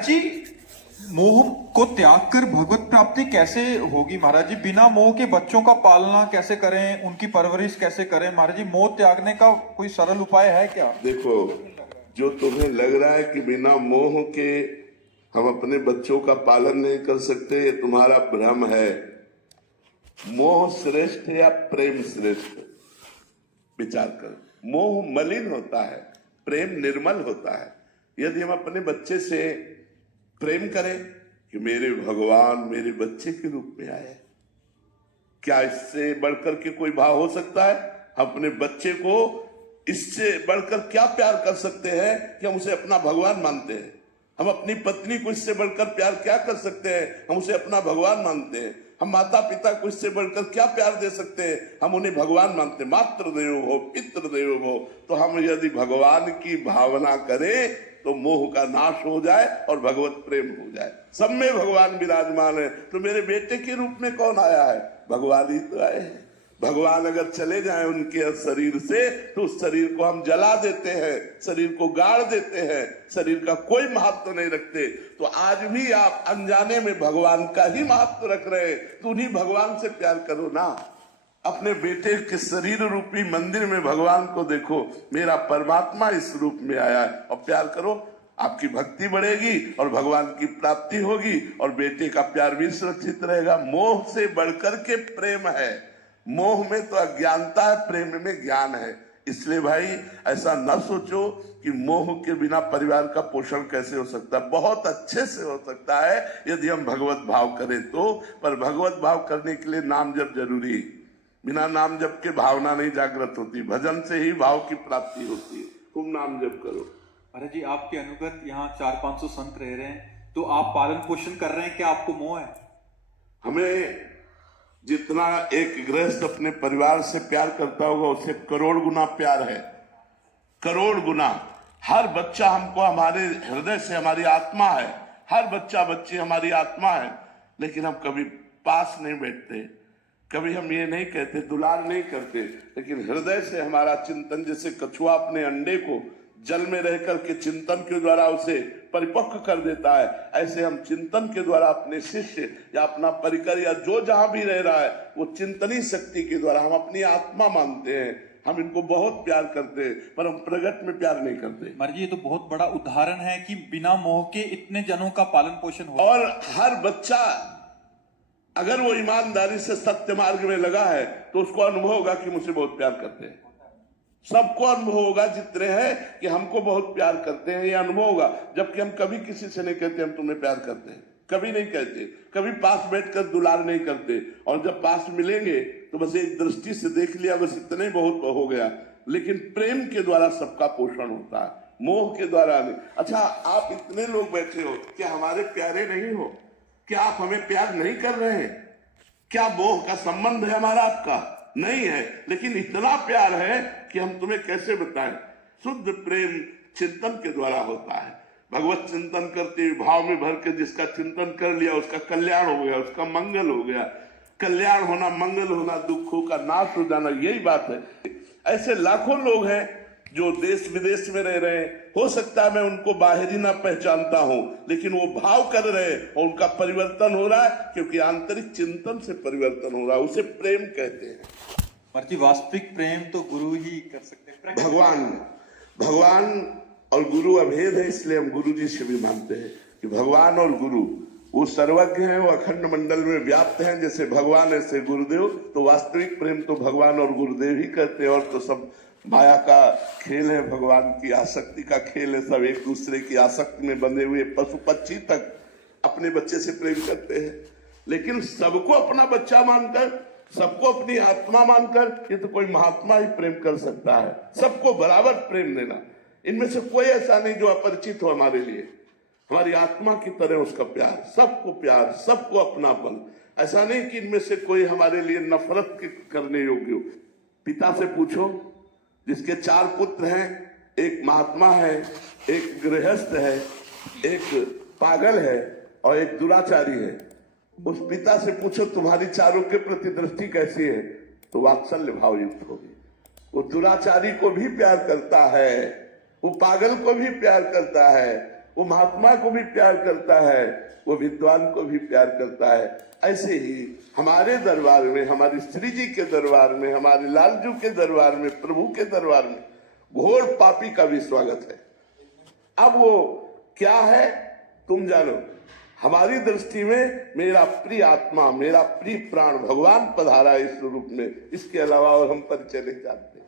जी, मोह को त्याग कर भगवत प्राप्ति कैसे होगी महाराज जी? बिना मोह के बच्चों का पालना कैसे करें, उनकी परवरिश कैसे करें महाराज जी? मोह त्यागने का कोई सरल उपाय है क्या? देखो, जो तुम्हें लग रहा है कि बिना मोह के हम अपने बच्चों का पालन नहीं कर सकते, ये तुम्हारा भ्रम है। मोह श्रेष्ठ या प्रेम श्रेष्ठ, विचार कर। मोह मलिन होता है, प्रेम निर्मल होता है। यदि हम अपने बच्चे से प्रेम करें कि मेरे भगवान मेरे बच्चे के रूप में आए, क्या इससे बढ़कर के कोई भाव हो सकता है? अपने बच्चे को इससे बढ़कर क्या प्यार कर सकते हैं कि हम उसे अपना भगवान मानते हैं? हम अपनी पत्नी को इससे बढ़कर प्यार क्या कर सकते हैं? हम उसे अपना भगवान मानते हैं। हम माता पिता को इससे बढ़कर क्या प्यार दे सकते हैं? हम उन्हें भगवान मानते हैं। मातृ देवो भव पितृ देवो भव। तो हम यदि भगवान की भावना करें तो मोह का नाश हो जाए और भगवत प्रेम हो जाए। सब में भगवान विराजमान है। तो मेरे बेटे के रूप में कौन आया है? भगवान ही तो आए हैं। भगवान अगर चले जाएं उनके शरीर से तो उस शरीर को हम जला देते हैं, शरीर को गाड़ देते हैं, शरीर का कोई महत्व नहीं रखते। तो आज भी आप अनजाने में भगवान का ही महत्व रख रहे हैं। तो उन्हीं भगवान से प्यार करो ना। अपने बेटे के शरीर रूपी मंदिर में भगवान को देखो, मेरा परमात्मा इस रूप में आया है, और प्यार करो। आपकी भक्ति बढ़ेगी और भगवान की प्राप्ति होगी और बेटे का प्यार भी सुरक्षित रहेगा। मोह से बढ़कर के प्रेम है। मोह में तो अज्ञानता है, प्रेम में ज्ञान है। इसलिए भाई ऐसा न सोचो कि मोह के बिना परिवार का पोषण कैसे हो सकता है। बहुत अच्छे से हो सकता है यदि हम भगवत भाव करें तो। पर भगवत भाव करने के लिए नाम जप जरूरी है। बिना नाम जप के भावना नहीं जागृत होती। भजन से ही भाव की प्राप्ति होती है। तुम नाम जप करो। महाराज जी, आपके अनुगत यहाँ 400-500 संत रह रहे हैं, तो आप पालन पोषण कर रहे हैं, क्या आपको मोह है? हमें जितना एक गृहस्थ अपने परिवार से प्यार करता होगा उससे करोड़ गुना प्यार है, करोड़ गुना। हर बच्चा हमको हमारे हृदय से हमारी आत्मा है। हर बच्चा बच्ची हमारी आत्मा है। लेकिन हम कभी पास नहीं बैठते, कभी हम ये नहीं कहते, दुलार नहीं करते। लेकिन हृदय से हमारा चिंतन, जैसे कछुआ अपने अंडे को जल में रह करके चिंतन के द्वारा उसे परिपक्व कर देता है, ऐसे हम चिंतन के द्वारा अपने शिष्य या अपना परिकर या जो जहां भी रह रहा है वो चिंतनी शक्ति के द्वारा हम अपनी आत्मा मानते हैं। हम इनको बहुत प्यार करते हैं, पर हम प्रगट में प्यार नहीं करते। महाराज जी, ये तो बहुत बड़ा उदाहरण है कि बिना मोह के इतने जनों का पालन पोषण हो। और हर बच्चा अगर वो ईमानदारी से सत्य मार्ग में लगा है तो उसको अनुभव होगा कि मुझसे बहुत प्यार करते हैं। सबको अनुभव होगा जितने हैं कि हमको बहुत प्यार करते हैं, ये अनुभव होगा। जबकि हम कभी किसी से नहीं कहते हम तुम्हें प्यार करते हैं, कभी नहीं कहते। कभी पास बैठकर दुलार नहीं करते, और जब पास मिलेंगे तो बस एक दृष्टि से देख लिया, बस इतने बहुत हो गया। लेकिन प्रेम के द्वारा सबका पोषण होता है, मोह के द्वारा नहीं। अच्छा, आप इतने लोग बैठे हो, क्या हमारे प्यारे नहीं हो? क्या आप हमें प्यार नहीं कर रहे हैं? क्या मोह का संबंध है हमारा आपका? नहीं है। लेकिन इतना प्यार है कि हम तुम्हें कैसे बताएं। शुद्ध प्रेम चिंतन के द्वारा होता है। भगवत चिंतन करते हुए भाव में भर के जिसका चिंतन कर लिया उसका कल्याण हो गया, उसका मंगल हो गया। कल्याण होना, मंगल होना, दुखों का नाश हो जाना, यही बात है। ऐसे लाखों लोग हैं जो देश विदेश में रह रहे हैं। हो सकता है मैं उनको बाहरी ना पहचानता हूं, लेकिन वो भाव कर रहे हैं और उनका परिवर्तन हो रहा है, क्योंकि आंतरिक चिंतन से परिवर्तन हो रहा है। उसे प्रेम कहते हैं। महाराज जी, वास्तविक प्रेम तो गुरु ही कर सकते हैं। भगवान और गुरु अभेद है, इसलिए हम गुरु जी से भी मानते हैं कि भगवान और गुरु वो सर्वज्ञ हैं, वो अखंड मंडल में व्याप्त हैं। जैसे भगवान ऐसे गुरुदेव। तो वास्तविक प्रेम तो भगवान और गुरुदेव ही करते हैं, और तो सब माया का खेल है, भगवान की आसक्ति का खेल है। सब एक दूसरे की आसक्ति में बंधे हुए पशु पक्षी तक अपने बच्चे से प्रेम करते हैं। लेकिन सबको अपना बच्चा मानकर, सबको अपनी आत्मा मानकर, ये तो कोई महात्मा ही प्रेम कर सकता है। सबको बराबर प्रेम देना। इनमें से कोई ऐसा नहीं जो अपरिचित हो हमारे लिए। हमारी आत्मा की तरह उसका प्यार, सबको प्यार, सबको अपनापन। ऐसा नहीं कि इनमें से कोई हमारे लिए नफरत करने योग्य हो। पिता से पूछो, जिसके 4 पुत्र हैं, एक महात्मा है, एक गृहस्थ है, एक पागल है और एक दुराचारी है। उस पिता से पूछो तुम्हारी चारों के प्रति दृष्टि कैसी है, तो वात्सल्य भाव युक्त होगी। वो दुराचारी को भी प्यार करता है, वो पागल को भी प्यार करता है, वो महात्मा को भी प्यार करता है, वो विद्वान को भी प्यार करता है। ऐसे ही हमारे दरबार में, हमारी श्री जी के दरबार में, हमारे लालजू के दरबार में, प्रभु के दरबार में घोर पापी का भी स्वागत है। अब वो क्या है तुम जानो। हमारी दृष्टि में मेरा प्रिय आत्मा, मेरा प्रिय प्राण भगवान पधारा इस रूप में, इसके अलावा और हम परिचय नहीं जानते।